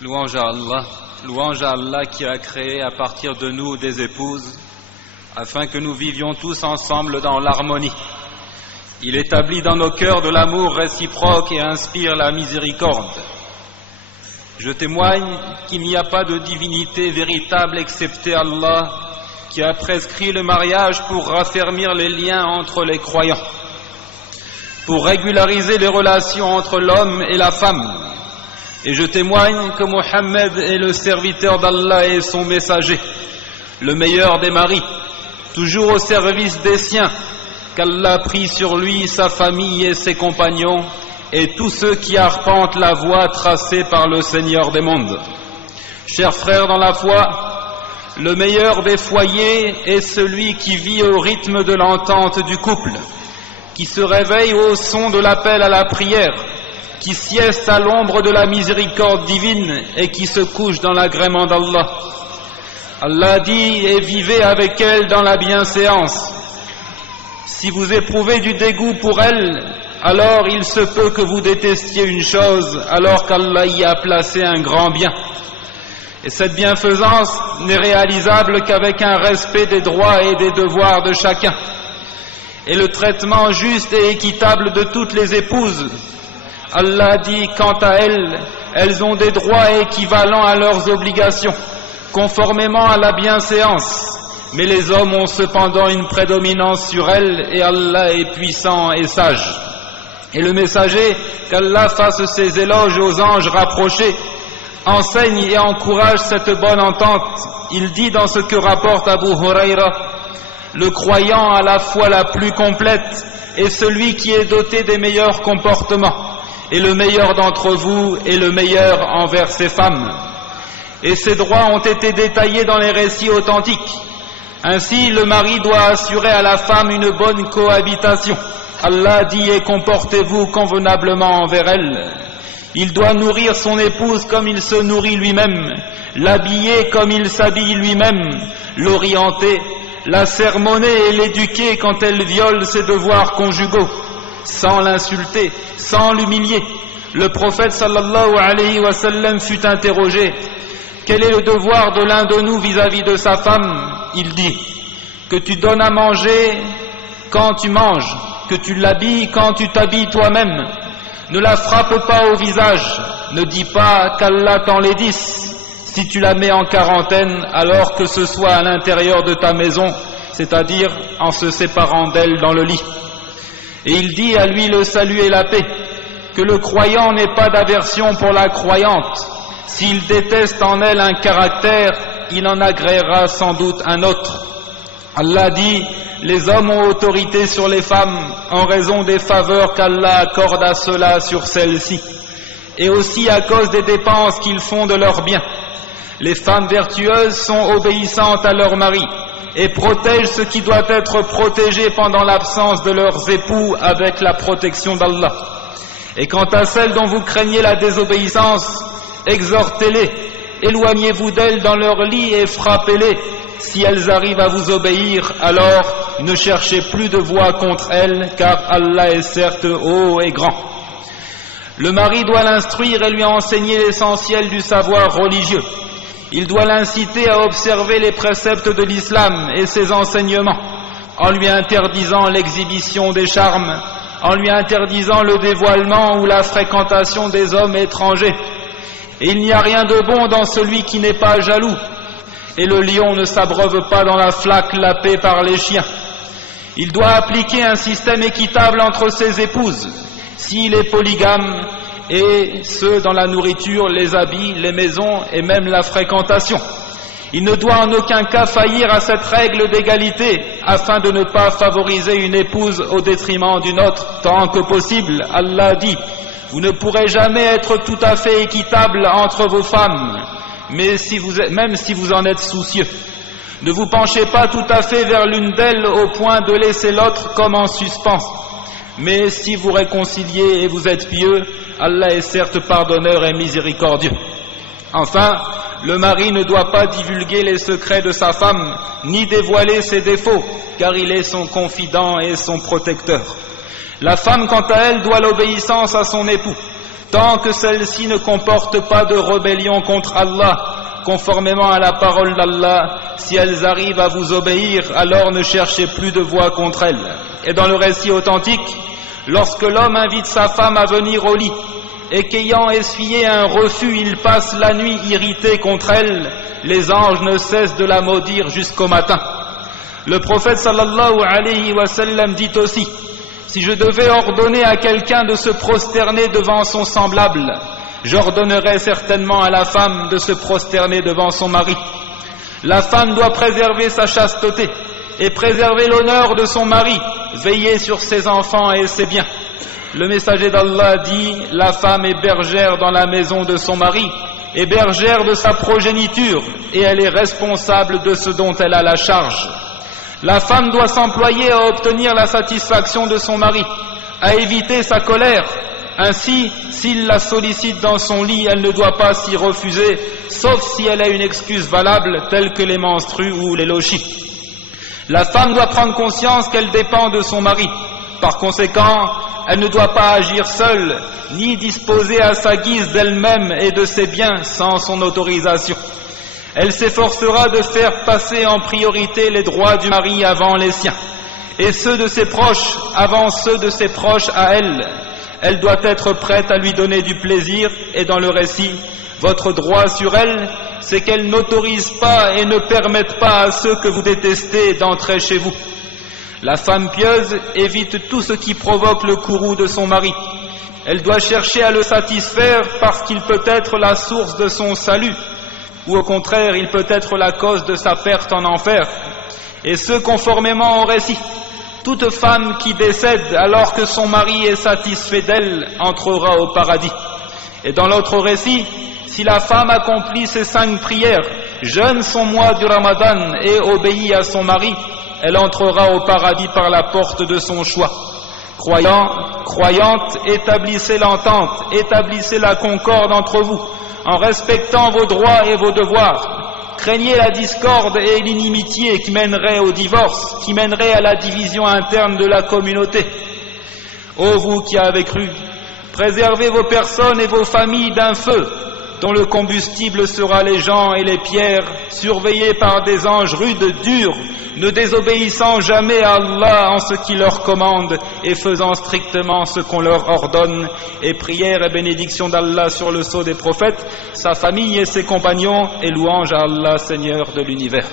Louange à Allah qui a créé à partir de nous des épouses, afin que nous vivions tous ensemble dans l'harmonie. Il établit dans nos cœurs de l'amour réciproque et inspire la miséricorde. Je témoigne qu'il n'y a pas de divinité véritable excepté Allah, qui a prescrit le mariage pour raffermir les liens entre les croyants, pour régulariser les relations entre l'homme et la femme. Et je témoigne que Mohammed est le serviteur d'Allah et son messager, le meilleur des maris, toujours au service des siens, qu'Allah a pris sur lui, sa famille et ses compagnons, et tous ceux qui arpentent la voie tracée par le Seigneur des mondes. Chers frères dans la foi, le meilleur des foyers est celui qui vit au rythme de l'entente du couple, qui se réveille au son de l'appel à la prière, qui sieste à l'ombre de la miséricorde divine et qui se couche dans l'agrément d'Allah. Allah dit: et vivez avec elle dans la bienséance. Si vous éprouvez du dégoût pour elle, alors il se peut que vous détestiez une chose alors qu'Allah y a placé un grand bien. Et cette bienfaisance n'est réalisable qu'avec un respect des droits et des devoirs de chacun, et le traitement juste et équitable de toutes les épouses. Allah dit: quant à elles, elles ont des droits équivalents à leurs obligations, conformément à la bienséance. Mais les hommes ont cependant une prédominance sur elles, et Allah est puissant et sage. Et le messager, qu'Allah fasse ses éloges aux anges rapprochés, enseigne et encourage cette bonne entente. Il dit dans ce que rapporte Abu Huraira: le croyant a la foi la plus complète est celui qui est doté des meilleurs comportements, et le meilleur d'entre vous est le meilleur envers ses femmes. Et ces droits ont été détaillés dans les récits authentiques. Ainsi, le mari doit assurer à la femme une bonne cohabitation. Allah dit: et comportez-vous convenablement envers elle. Il doit nourrir son épouse comme il se nourrit lui-même, l'habiller comme il s'habille lui-même, l'orienter, la sermonner et l'éduquer quand elle viole ses devoirs conjugaux, sans l'insulter, sans l'humilier. Le prophète sallallahu alayhi wa sallam fut interrogé: quel est le devoir de l'un de nous vis-à-vis de sa femme? Il dit: que tu donnes à manger quand tu manges, que tu l'habilles quand tu t'habilles toi-même. Ne la frappe pas au visage, ne dis pas qu'Allah t'enlaidisse si tu la mets en quarantaine alors que ce soit à l'intérieur de ta maison, c'est-à-dire en se séparant d'elle dans le lit. Et il dit: à lui le salut et la paix, que le croyant n'ait pas d'aversion pour la croyante. S'il déteste en elle un caractère, il en agréera sans doute un autre. Allah dit: les hommes ont autorité sur les femmes en raison des faveurs qu'Allah accorde à ceux-là sur celles-ci, et aussi à cause des dépenses qu'ils font de leurs biens. Les femmes vertueuses sont obéissantes à leur mari et protègent ce qui doit être protégé pendant l'absence de leurs époux avec la protection d'Allah. Et quant à celles dont vous craignez la désobéissance, exhortez-les, éloignez-vous d'elles dans leur lit et frappez-les. Si elles arrivent à vous obéir, alors ne cherchez plus de voix contre elles, car Allah est certes haut et grand. Le mari doit l'instruire et lui enseigner l'essentiel du savoir religieux. Il doit l'inciter à observer les préceptes de l'islam et ses enseignements, en lui interdisant l'exhibition des charmes, en lui interdisant le dévoilement ou la fréquentation des hommes étrangers. Et il n'y a rien de bon dans celui qui n'est pas jaloux, et le lion ne s'abreuve pas dans la flaque lapée par les chiens. Il doit appliquer un système équitable entre ses épouses, s'il est polygame, et ceux dans la nourriture, les habits, les maisons et même la fréquentation. Il ne doit en aucun cas faillir à cette règle d'égalité afin de ne pas favoriser une épouse au détriment d'une autre tant que possible. Allah dit: vous ne pourrez jamais être tout à fait équitable entre vos femmes, même si vous en êtes soucieux. Ne vous penchez pas tout à fait vers l'une d'elles au point de laisser l'autre comme en suspens. Mais si vous réconciliez et vous êtes pieux, Allah est certes pardonneur et miséricordieux. Enfin, le mari ne doit pas divulguer les secrets de sa femme, ni dévoiler ses défauts, car il est son confident et son protecteur. La femme, quant à elle, doit l'obéissance à son époux, tant que celle-ci ne comporte pas de rébellion contre Allah, conformément à la parole d'Allah, si elles arrivent à vous obéir, alors ne cherchez plus de voix contre elles. Et dans le récit authentique, lorsque l'homme invite sa femme à venir au lit, et qu'ayant essuyé un refus, il passe la nuit irrité contre elle, les anges ne cessent de la maudire jusqu'au matin. Le prophète sallallahu alayhi wa sallam dit aussi: si je devais ordonner à quelqu'un de se prosterner devant son semblable, j'ordonnerais certainement à la femme de se prosterner devant son mari. La femme doit préserver sa chasteté et préserver l'honneur de son mari, veiller sur ses enfants et ses biens. Le messager d'Allah dit: la femme est bergère dans la maison de son mari et bergère de sa progéniture, et elle est responsable de ce dont elle a la charge. La femme doit s'employer à obtenir la satisfaction de son mari, à éviter sa colère. Ainsi, s'il la sollicite dans son lit, elle ne doit pas s'y refuser, sauf si elle a une excuse valable, telle que les menstrues ou les lochis. La femme doit prendre conscience qu'elle dépend de son mari. Par conséquent, elle ne doit pas agir seule, ni disposer à sa guise d'elle-même et de ses biens sans son autorisation. Elle s'efforcera de faire passer en priorité les droits du mari avant les siens, et ceux de ses proches avant ceux de ses proches à elle. Elle doit être prête à lui donner du plaisir, et dans le récit, votre droit sur elle, c'est qu'elle n'autorise pas et ne permette pas à ceux que vous détestez d'entrer chez vous. La femme pieuse évite tout ce qui provoque le courroux de son mari. Elle doit chercher à le satisfaire parce qu'il peut être la source de son salut, ou au contraire, il peut être la cause de sa perte en enfer. Et ce, conformément au récit. Toute femme qui décède alors que son mari est satisfait d'elle entrera au paradis. Et dans l'autre récit, si la femme accomplit ses 5 prières, jeûne son mois du Ramadan et obéit à son mari, elle entrera au paradis par la porte de son choix. Croyantes, établissez l'entente, établissez la concorde entre vous, en respectant vos droits et vos devoirs. Craignez la discorde et l'inimitié qui mènerait au divorce, qui mènerait à la division interne de la communauté. Ô vous qui avez cru, préservez vos personnes et vos familles d'un feu, dont le combustible sera les gens et les pierres, surveillés par des anges rudes, durs, ne désobéissant jamais à Allah en ce qu'il leur commande et faisant strictement ce qu'on leur ordonne. Et prière et bénédiction d'Allah sur le sceau des prophètes, sa famille et ses compagnons, et louange à Allah, Seigneur de l'univers.